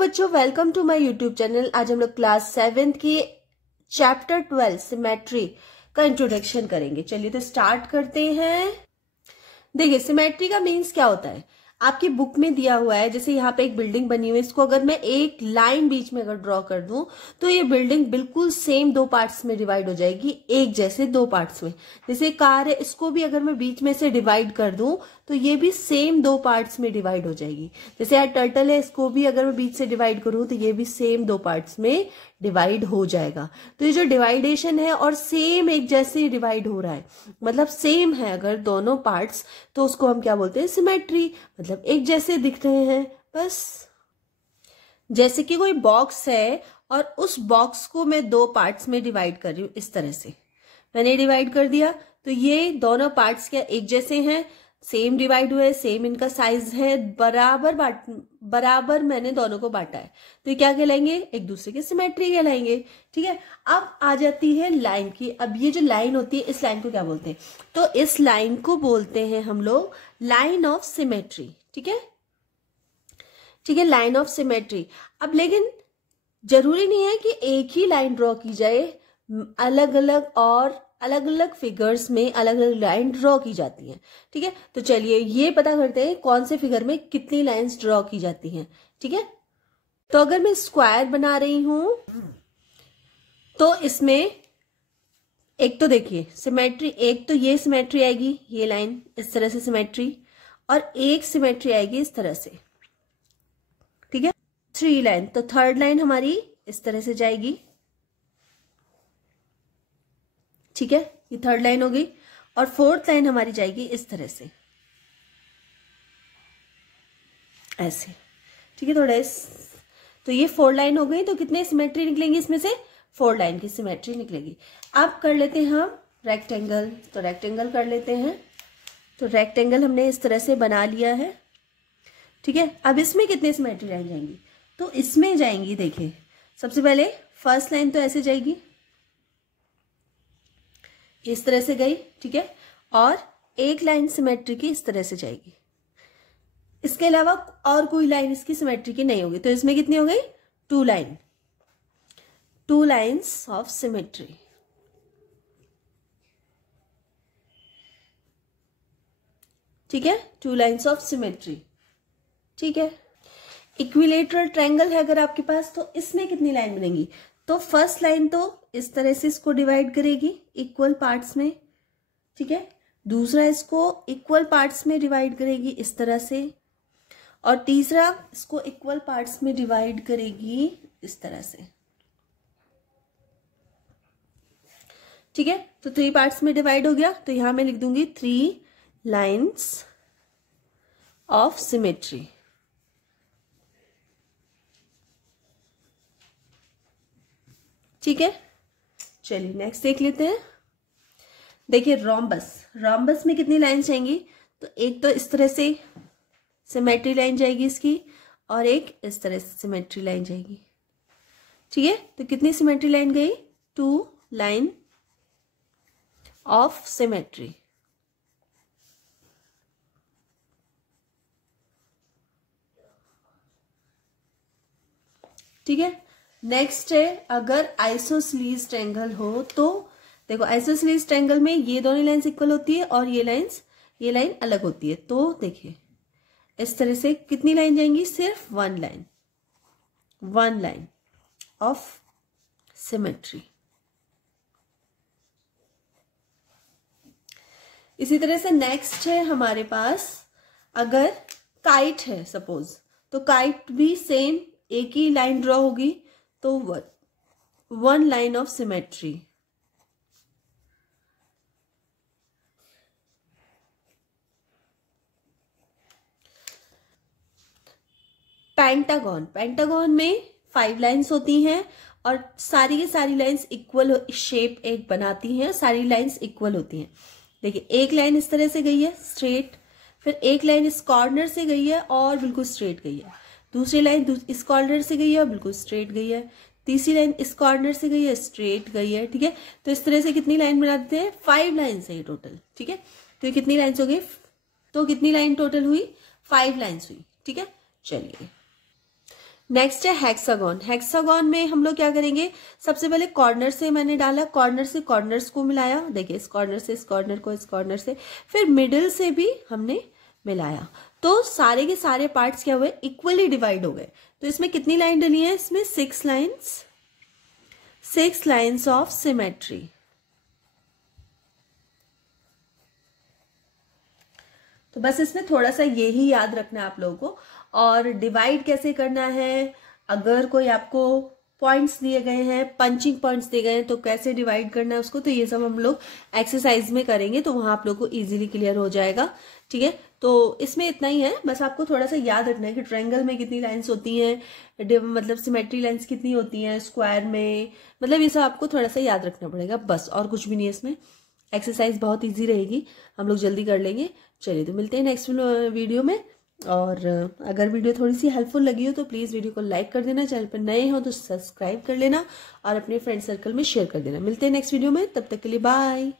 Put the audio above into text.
बच्चों, welcome to my YouTube channel. आज हम लोग क्लास 7 की चैप्टर 12 सिमेट्री का इंट्रोडक्शन करेंगे। चलिए तो स्टार्ट करते हैं। देखिए, सिमेट्री का मीन्स क्या होता है, आपकी बुक में दिया हुआ है। जैसे यहाँ पे एक बिल्डिंग बनी हुई है, इसको अगर मैं एक लाइन बीच में अगर ड्रॉ कर दूं तो ये बिल्डिंग बिल्कुल सेम दो पार्ट्स में डिवाइड हो जाएगी, एक जैसे दो पार्ट्स में। जैसे कार है, इसको भी अगर मैं बीच में से डिवाइड कर दूं तो ये भी सेम दो पार्ट्स में डिवाइड हो जाएगी। जैसे यार टर्टल है, इसको भी अगर मैं बीच से डिवाइड करूं तो ये भी सेम दो पार्ट्स में डिवाइड हो जाएगा। तो ये जो डिवाइडेशन है और सेम एक जैसे डिवाइड हो रहा है, मतलब सेम है अगर दोनों पार्ट्स, तो उसको हम क्या बोलते हैं, सिमेट्री। मतलब एक जैसे दिख रहे हैं बस। जैसे कि कोई बॉक्स है और उस बॉक्स को मैं दो पार्ट्स में डिवाइड कर रही हूं, इस तरह से मैंने डिवाइड कर दिया तो ये दोनों पार्ट्स क्या एक जैसे हैं, सेम डिवाइड हुए, सेम इनका साइज है, बराबर मैंने दोनों को बांटा है, तो ये क्या कहलाएंगे, एक दूसरे के सिमेट्री कहलाएंगे। ठीक है, अब आ जाती है लाइन की। अब ये जो लाइन होती है, इस लाइन को क्या बोलते हैं, तो इस लाइन को बोलते हैं हम लोग लाइन ऑफ सिमेट्री। ठीक है, ठीक है, लाइन ऑफ सिमेट्री। अब लेकिन जरूरी नहीं है कि एक ही लाइन ड्रॉ की जाए, अलग अलग फिगर्स में अलग अलग लाइन ड्रॉ की जाती हैं। ठीक है, तो चलिए ये पता करते हैं कौन से फिगर में कितनी लाइंस ड्रॉ की जाती हैं। ठीक है, तो अगर मैं स्क्वायर बना रही हूं तो इसमें एक तो देखिए सिमेट्री, एक तो ये सिमेट्री आएगी, ये लाइन इस तरह से सिमेट्री, और एक सिमेट्री आएगी इस तरह से। ठीक है, 3 लाइन, तो थर्ड लाइन हमारी इस तरह से जाएगी। ठीक है, ये थर्ड लाइन हो गई, और फोर्थ लाइन हमारी जाएगी इस तरह से, ऐसे। ठीक है, थोड़ा तो ये 4 लाइन हो गई, तो कितने सिमेट्री निकलेंगी इसमें से, 4 लाइन की सिमेट्री निकलेगी। अब कर लेते हैं हम रेक्टेंगल, तो रेक्टेंगल कर लेते हैं। तो रेक्टेंगल हमने इस तरह से बना लिया है। ठीक है, अब इसमें कितने सिमेट्री लाइन जाएंगी, तो इसमें जाएंगी, देखिए सबसे पहले फर्स्ट लाइन तो ऐसे जाएगी, इस तरह से गई। ठीक है, और एक लाइन सिमेट्री की इस तरह से जाएगी। इसके अलावा और कोई लाइन इसकी सिमेट्री की नहीं होगी, तो इसमें कितनी हो गई, 2 लाइन, 2 लाइन्स ऑफ सिमेट्री। ठीक है, 2 लाइन्स ऑफ सिमेट्री। ठीक है, इक्विलेटरल ट्रायंगल है अगर आपके पास, तो इसमें कितनी लाइन बनेगी, तो फर्स्ट लाइन तो इस तरह से इसको डिवाइड करेगी इक्वल पार्ट्स में। ठीक है, दूसरा इसको इक्वल पार्ट्स में डिवाइड करेगी इस तरह से, और तीसरा इसको इक्वल पार्ट्स में डिवाइड करेगी इस तरह से। ठीक है, तो 3 पार्ट्स में डिवाइड हो गया, तो यहां मैं लिख दूंगी 3 लाइन्स ऑफ सिमेट्री। ठीक है, चलिए नेक्स्ट देख लेते हैं। देखिए रोम्बस, रोम्बस में कितनी लाइन जाएंगी, तो एक तो इस तरह से सिमेट्री लाइन जाएगी इसकी, और एक इस तरह से सिमेट्री लाइन जाएगी। ठीक है, तो कितनी सिमेट्री लाइन गई, 2 लाइन ऑफ सिमेट्री। ठीक है, नेक्स्ट है अगर आइसोसेलेस ट्रायंगल हो, तो देखो आइसोसेलेस ट्रायंगल में ये दोनों लाइंस इक्वल होती है और ये लाइन अलग होती है। तो देखिए इस तरह से कितनी लाइन जाएंगी, सिर्फ 1 लाइन ऑफ सिमेट्री। इसी तरह से नेक्स्ट है हमारे पास, अगर काइट है सपोज, तो काइट भी सेम एक ही लाइन ड्रॉ होगी, तो 1 लाइन ऑफ सिमेट्री। पेंटागन में 5 लाइंस होती हैं, और सारी की सारी लाइंस इक्वल शेप एक बनाती हैं, सारी लाइंस इक्वल होती हैं। देखिए एक लाइन इस तरह से गई है स्ट्रेट, फिर एक लाइन इस कॉर्नर से गई है और बिल्कुल स्ट्रेट गई है, दूसरी लाइन इस कॉर्नर से गई है और बिल्कुल स्ट्रेट गई है, तीसरी लाइन इस कॉर्नर से गई है, स्ट्रेट गई है। ठीक है, तो इस तरह से कितनी लाइन बना देते हैं, 5 लाइन है ये टोटल। ठीक है, तो ये कितनी लाइन्स हो गई, तो कितनी लाइन टोटल हुई, 5 लाइन्स हुई। ठीक है, चलिए नेक्स्ट है हेक्सागोन। हेक्सागोन में हम लोग क्या करेंगे, सबसे पहले कॉर्नर से मैंने डाला, कॉर्नर से कॉर्नर्स को मिलाया, देखिए इस कॉर्नर से इस कॉर्नर को, इस कॉर्नर से, फिर मिडिल से भी हमने मिलाया, तो सारे के सारे पार्ट्स क्या हुए, इक्वली डिवाइड हो गए। तो इसमें कितनी लाइन डली है, इसमें 6 लाइन्स ऑफ सिमेट्री। तो बस इसमें थोड़ा सा यही याद रखना है आप लोगों को। और डिवाइड कैसे करना है, अगर कोई आपको पॉइंट्स दिए गए हैं, पंचिंग पॉइंट्स दिए गए हैं, तो कैसे डिवाइड करना है उसको, तो ये सब हम लोग एक्सरसाइज में करेंगे, तो वहां आप लोग को इजीली क्लियर हो जाएगा। ठीक है, तो इसमें इतना ही है, बस आपको थोड़ा सा याद रखना है कि ट्रायंगल में कितनी लाइंस होती हैं, मतलब सिमेट्री लाइंस कितनी होती हैं, स्क्वायर में, मतलब ये सब आपको थोड़ा सा याद रखना पड़ेगा बस, और कुछ भी नहीं है इसमें। एक्सरसाइज बहुत ईजी रहेगी, हम लोग जल्दी कर लेंगे। चलिए तो मिलते हैं नेक्स्ट वीडियो में। और अगर वीडियो थोड़ी सी हेल्पफुल लगी हो तो प्लीज़ वीडियो को लाइक कर देना, चैनल पर नए हो तो सब्सक्राइब कर लेना और अपने फ्रेंड सर्कल में शेयर कर देना। मिलते हैं नेक्स्ट वीडियो में, तब तक के लिए बाय।